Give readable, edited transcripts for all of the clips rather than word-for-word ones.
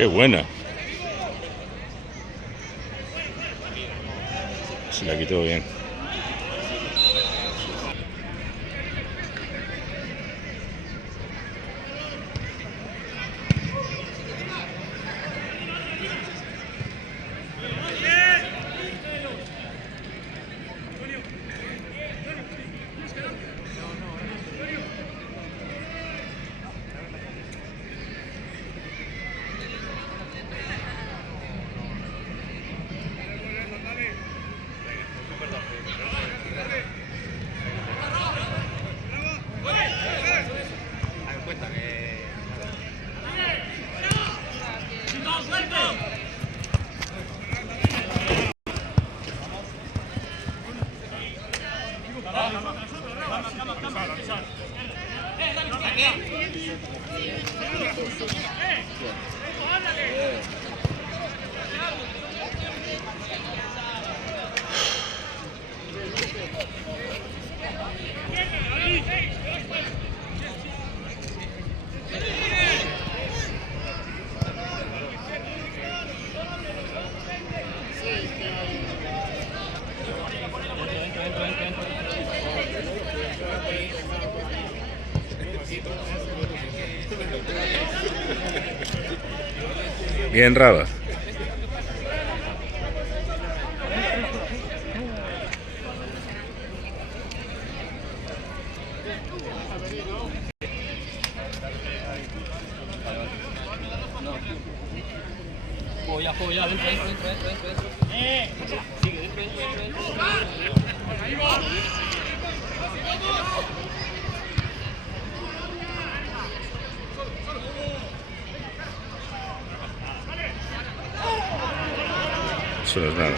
Qué buena. Se la quitó bien. Bien, Raba. Apoya, entra. Sigue, entra. Ahí va. Eso no es nada.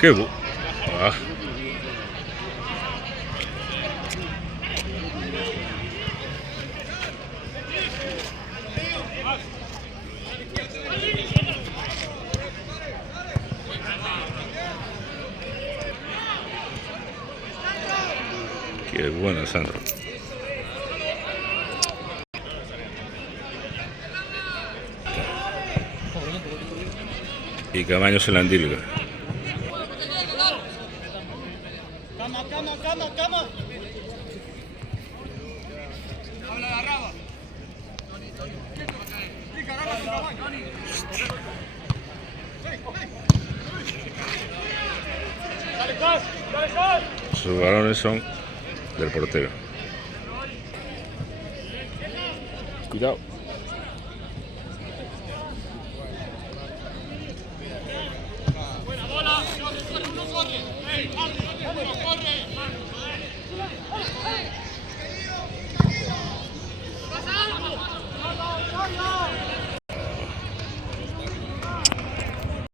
Qué Qué bueno, Sandro. Y Camaño se la endilga. Cama. Habla la Raba. Sus balones son del portero. Cuidado. Buena bola. No corre.